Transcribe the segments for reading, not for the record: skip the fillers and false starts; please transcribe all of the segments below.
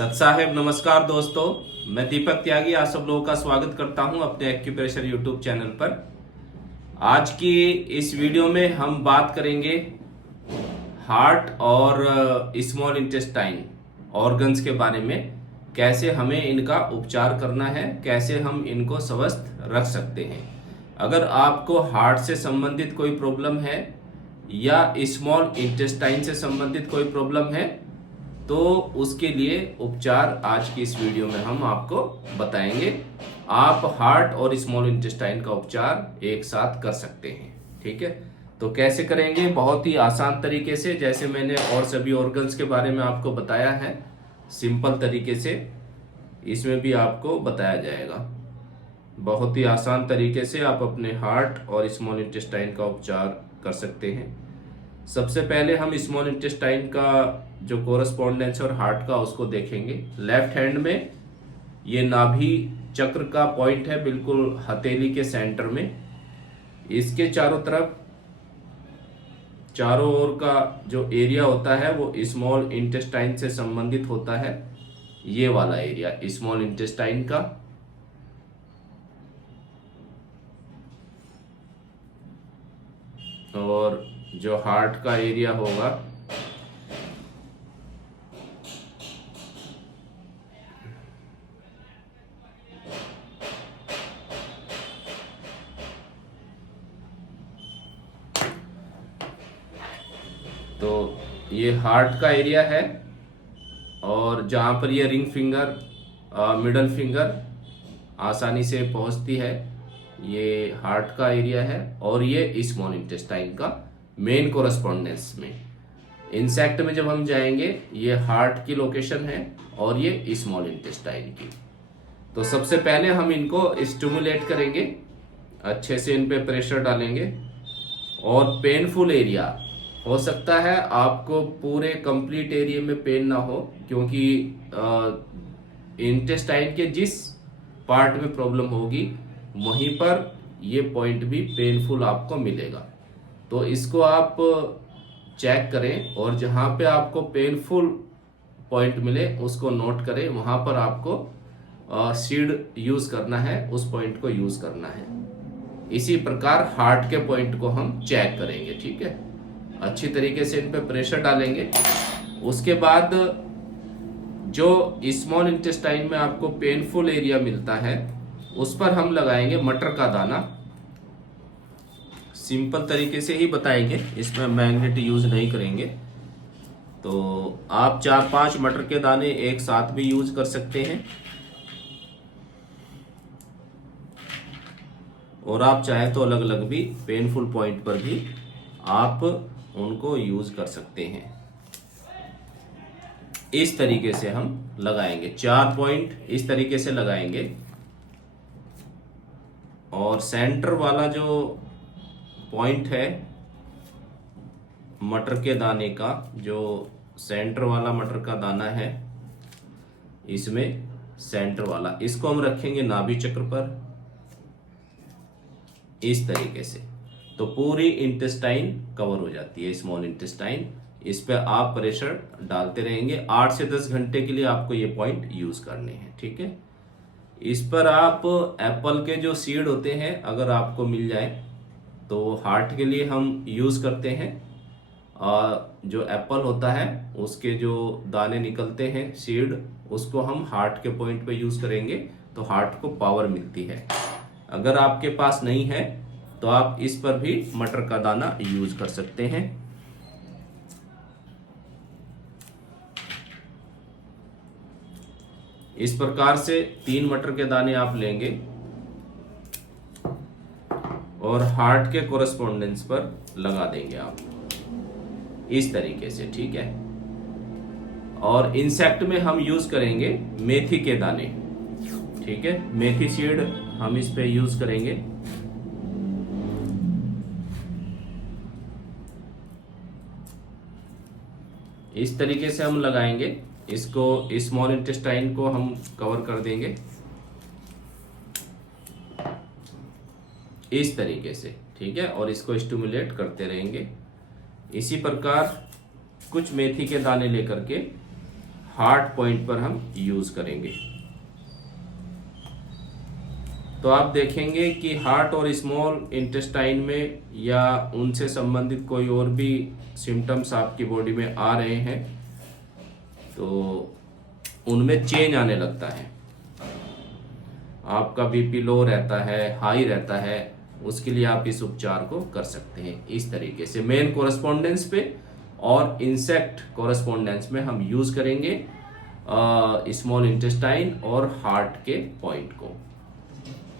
सत साहेब नमस्कार दोस्तों। मैं दीपक त्यागी आप सब लोगों का स्वागत करता हूं अपने एक्यूप्रेशर यूट्यूब चैनल पर। आज की इस वीडियो में हम बात करेंगे हार्ट और स्मॉल इंटेस्टाइन ऑर्गन्स के बारे में। कैसे हमें इनका उपचार करना है, कैसे हम इनको स्वस्थ रख सकते हैं। अगर आपको हार्ट से संबंधित कोई प्रॉब्लम है या स्मॉल इंटेस्टाइन से संबंधित कोई प्रॉब्लम है तो उसके लिए उपचार आज की इस वीडियो में हम आपको बताएंगे। आप हार्ट और स्मॉल इंटेस्टाइन का उपचार एक साथ कर सकते हैं। ठीक है, तो कैसे करेंगे? बहुत ही आसान तरीके से, जैसे मैंने और सभी ऑर्गन्स के बारे में आपको बताया है, सिंपल तरीके से इसमें भी आपको बताया जाएगा। बहुत ही आसान तरीके से आप अपने हार्ट और स्मॉल इंटेस्टाइन का उपचार कर सकते हैं। सबसे पहले हम स्मॉल इंटेस्टाइन का जो कोरस्पॉन्डेंस और हार्ट का उसको देखेंगे। लेफ्ट हैंड में ये नाभि चक्र का पॉइंट है, बिल्कुल हथेली के सेंटर में। इसके चारों तरफ, चारों ओर का जो एरिया होता है वो स्मॉल इंटेस्टाइन से संबंधित होता है। ये वाला एरिया स्मॉल इंटेस्टाइन का। और जो हार्ट का एरिया होगा तो ये हार्ट का एरिया है। और जहाँ पर ये रिंग फिंगर, मिडल फिंगर आसानी से पहुँचती है, ये हार्ट का एरिया है। और ये स्मॉल इंटेस्टाइन का मेन कोरस्पॉन्डेंस में, इंसेक्ट में जब हम जाएंगे, ये हार्ट की लोकेशन है और ये स्मॉल इंटेस्टाइन की। तो सबसे पहले हम इनको स्टिमुलेट करेंगे, अच्छे से इन पे प्रेशर डालेंगे। और पेनफुल एरिया हो सकता है आपको पूरे कंप्लीट एरिया में पेन ना हो, क्योंकि इंटेस्टाइन के जिस पार्ट में प्रॉब्लम होगी वहीं पर ये पॉइंट भी पेनफुल आपको मिलेगा। तो इसको आप चेक करें और जहां पे आपको पेनफुल पॉइंट मिले उसको नोट करें। वहां पर आपको सीड यूज करना है, उस पॉइंट को यूज करना है। इसी प्रकार हार्ट के पॉइंट को हम चेक करेंगे। ठीक है, अच्छी तरीके से इन पे प्रेशर डालेंगे। उसके बाद जो स्मॉल इंटेस्टाइन में आपको पेनफुल एरिया मिलता है उस पर हम लगाएंगे मटर का दाना। सिंपल तरीके से ही बताएंगे, इसमें मैग्नेट यूज नहीं करेंगे। तो आप 4-5 मटर के दाने एक साथ भी यूज कर सकते हैं, और आप चाहे तो अलग अलग भी पेनफुल पॉइंट पर भी आप उनको यूज कर सकते हैं। इस तरीके से हम लगाएंगे, 4 पॉइंट इस तरीके से लगाएंगे। और सेंटर वाला जो पॉइंट है मटर के दाने का, जो सेंटर वाला मटर का दाना है, इसमें सेंटर वाला, इसको हम रखेंगे नाभि चक्र पर इस तरीके से। तो पूरी इंटेस्टाइन कवर हो जाती है, स्मॉल इंटेस्टाइन। इस पे आप प्रेशर डालते रहेंगे। 8 से 10 घंटे के लिए आपको ये पॉइंट यूज करने हैं। ठीक है, इस पर आप एप्पल के जो सीड होते हैं अगर आपको मिल जाए तो हार्ट के लिए हम यूज करते हैं। जो एप्पल होता है उसके जो दाने निकलते हैं, सीड, उसको हम हार्ट के पॉइंट पे यूज करेंगे तो हार्ट को पावर मिलती है। अगर आपके पास नहीं है तो आप इस पर भी मटर का दाना यूज कर सकते हैं। इस प्रकार से 3 मटर के दाने आप लेंगे और हार्ट के कोरस्पॉन्डेंस पर लगा देंगे आप इस तरीके से। ठीक है, और इंसेक्ट में हम यूज करेंगे मेथी के दाने। ठीक है, मेथी सीड हम इस पे यूज करेंगे। इस तरीके से हम लगाएंगे इसको, स्मॉल इंटेस्टाइन को हम कवर कर देंगे इस तरीके से। ठीक है, और इसको स्टिमुलेट करते रहेंगे। इसी प्रकार कुछ मेथी के दाने लेकर के हार्ट पॉइंट पर हम यूज करेंगे। तो आप देखेंगे कि हार्ट और स्मॉल इंटेस्टाइन में या उनसे संबंधित कोई और भी सिम्टम्स आपकी बॉडी में आ रहे हैं तो उनमें चेंज आने लगता है। आपका बीपी लो रहता है, हाई रहता है, उसके लिए आप इस उपचार को कर सकते हैं इस तरीके से। मेन कोरेस्पोंडेंस पे और इंसेक्ट कोरेस्पोंडेंस में हम यूज करेंगे स्मॉल इंटेस्टाइन और हार्ट के पॉइंट को।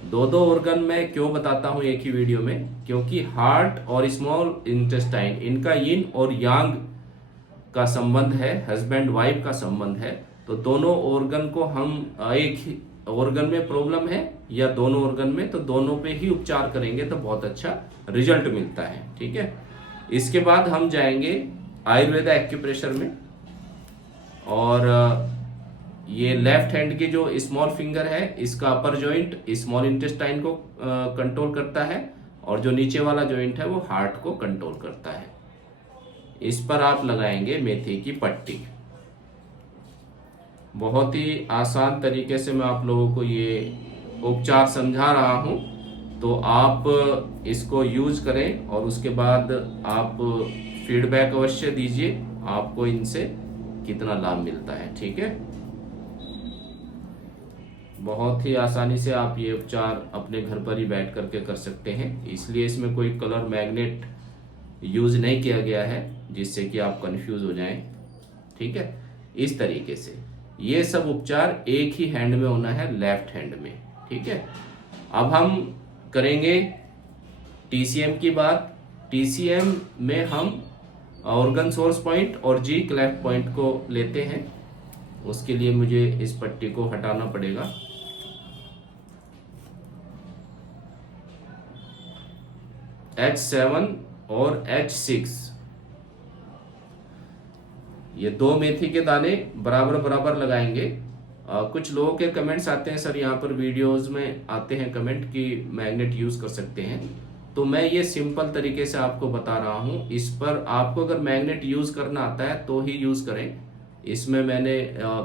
दो दो ऑर्गन में क्यों बताता हूं एक ही वीडियो में, क्योंकि हार्ट और स्मॉल इंटेस्टाइन इनका यिन और यांग का संबंध है, हस्बैंड वाइफ का संबंध है। तो दोनों ऑर्गन को हम एक ही ऑर्गन में प्रॉब्लम है या दोनों ऑर्गन में, तो दोनों पे ही उपचार करेंगे तो बहुत अच्छा रिजल्ट मिलता है। ठीक है, इसके बाद हम जाएंगे आयुर्वेदा एक्यूप्रेशर में। और ये लेफ्ट हैंड की जो स्मॉल फिंगर है इसका अपर जॉइंट स्मॉल इंटेस्टाइन को कंट्रोल करता है और जो नीचे वाला जॉइंट है वो हार्ट को कंट्रोल करता है। इस पर आप लगाएंगे मेथी की पट्टी। बहुत ही आसान तरीके से मैं आप लोगों को ये उपचार समझा रहा हूं, तो आप इसको यूज करें और उसके बाद आप फीडबैक अवश्य दीजिए आपको इनसे कितना लाभ मिलता है। ठीक है, बहुत ही आसानी से आप ये उपचार अपने घर पर ही बैठ करके कर सकते हैं, इसलिए इसमें कोई कलर मैग्नेट यूज नहीं किया गया है जिससे कि आप कंफ्यूज हो जाएं। ठीक है, इस तरीके से ये सब उपचार एक ही हैंड में होना है, लेफ्ट हैंड में। ठीक है, अब हम करेंगे टीसीएम की बात। टीसीएम में हम ऑर्गन सोर्स पॉइंट और जी क्लेफ्ट पॉइंट को लेते हैं। उसके लिए मुझे इस पट्टी को हटाना पड़ेगा। H7 और H6 ये दो मेथी के दाने बराबर बराबर लगाएंगे। कुछ लोगों के कमेंट्स आते हैं, सर यहाँ पर वीडियोस में आते हैं कमेंट कि मैग्नेट यूज कर सकते हैं, तो मैं ये सिंपल तरीके से आपको बता रहा हूँ। इस पर आपको अगर मैग्नेट यूज करना आता है तो ही यूज करें। इसमें मैंने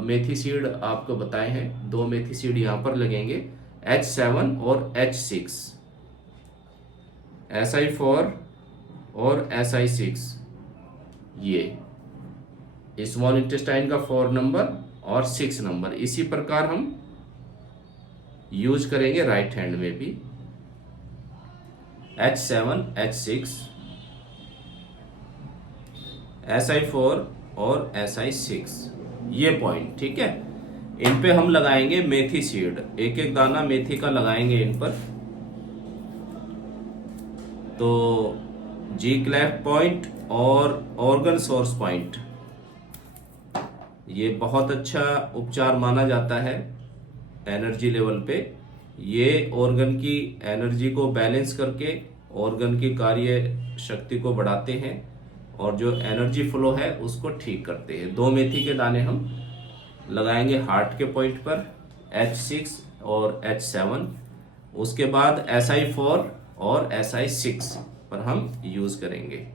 मेथी सीड आपको बताए हैं, दो मेथी सीड यहाँ पर लगेंगे, H7 और H6, SI4 और SI6। ये स्मॉल इंटेस्टाइन का 4 नंबर और 6 नंबर इसी प्रकार हम यूज करेंगे राइट हैंड में भी। H7, H6, SI4 और SI6 ये पॉइंट। ठीक है, इन पे हम लगाएंगे मेथी सीड, एक एक दाना मेथी का लगाएंगे इन पर। तो जी क्लेफ्ट पॉइंट और ऑर्गन सोर्स पॉइंट ये बहुत अच्छा उपचार माना जाता है एनर्जी लेवल पे। ये ऑर्गन की एनर्जी को बैलेंस करके ऑर्गन की कार्य शक्ति को बढ़ाते हैं और जो एनर्जी फ्लो है उसको ठीक करते हैं। दो मेथी के दाने हम लगाएंगे हार्ट के पॉइंट पर, H6 और H7। उसके बाद SI4 और SI6 पर हम यूज करेंगे।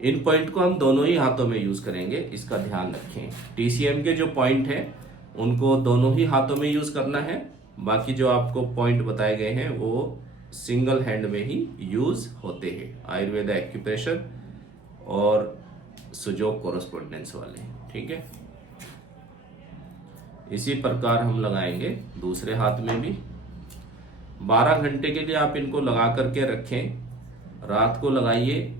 इन पॉइंट को हम दोनों ही हाथों में यूज करेंगे, इसका ध्यान रखें। टीसीएम के जो पॉइंट हैं उनको दोनों ही हाथों में यूज करना है, बाकी जो आपको पॉइंट बताए गए हैं वो सिंगल हैंड में ही यूज होते हैं, आयुर्वेदा एक्यूप्रेशर और सुजोग कोरेस्पोंडेंस वाले। ठीक है, इसी प्रकार हम लगाएंगे दूसरे हाथ में भी। 12 घंटे के लिए आप इनको लगा करके रखें, रात को लगाइए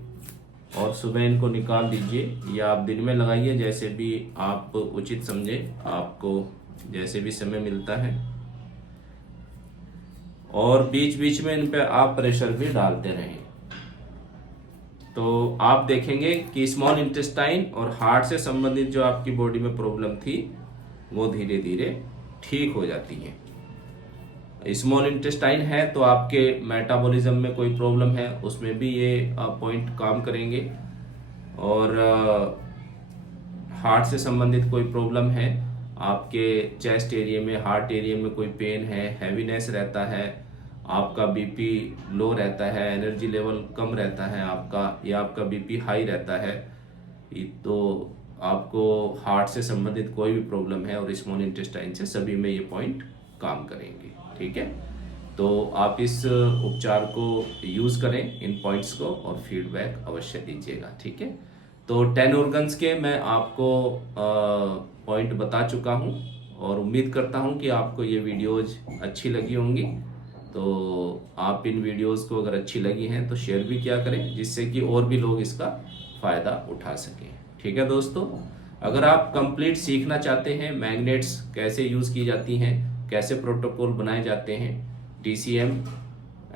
और सुबह इनको निकाल दीजिए, या आप दिन में लगाइए, जैसे भी आप उचित समझे, आपको जैसे भी समय मिलता है। और बीच बीच में इन पे आप प्रेशर भी डालते रहें, तो आप देखेंगे कि स्मॉल इंटेस्टाइन और हार्ट से संबंधित जो आपकी बॉडी में प्रॉब्लम थी वो धीरे धीरे ठीक हो जाती है। स्मॉल इंटेस्टाइन है तो आपके मेटाबॉलिज्म में कोई प्रॉब्लम है, उसमें भी ये पॉइंट काम करेंगे। और हार्ट से संबंधित कोई प्रॉब्लम है, आपके चेस्ट एरिया में, हार्ट एरिया में कोई पेन है, हैवीनेस रहता है, आपका बीपी लो रहता है, एनर्जी लेवल कम रहता है आपका, या आपका बीपी हाई रहता है, तो आपको हार्ट से संबंधित कोई भी प्रॉब्लम है और स्मॉल इंटेस्टाइन से, सभी में ये पॉइंट काम करेंगे। ठीक है, तो आप इस उपचार को यूज़ करें, इन पॉइंट्स को, और फीडबैक अवश्य दीजिएगा। ठीक है, तो 10 ऑर्गन्स के मैं आपको पॉइंट बता चुका हूँ और उम्मीद करता हूँ कि आपको ये वीडियोज अच्छी लगी होंगी। तो आप इन वीडियोस को अगर अच्छी लगी हैं तो शेयर भी किया करें, जिससे कि और भी लोग इसका फ़ायदा उठा सकें। ठीक है दोस्तों, अगर आप कंप्लीट सीखना चाहते हैं मैग्नेट्स कैसे यूज़ की जाती हैं, कैसे प्रोटोकॉल बनाए जाते हैं, TCM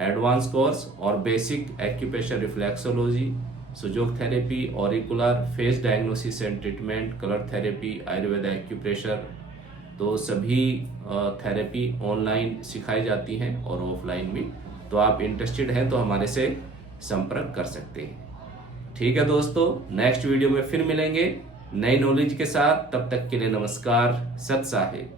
एडवांस कोर्स और basic acupressure reflexology, सुजोग therapy, auricular, face diagnosis and treatment, colour therapy, Ayurveda acupressure, तो सभी थेरेपी ऑनलाइन सिखाई जाती हैं और ऑफलाइन भी। तो आप इंटरेस्टेड हैं तो हमारे से संपर्क कर सकते हैं। ठीक है दोस्तों, नेक्स्ट वीडियो में फिर मिलेंगे नई नॉलेज के साथ। तब तक के लिए नमस्कार, सत साहिब।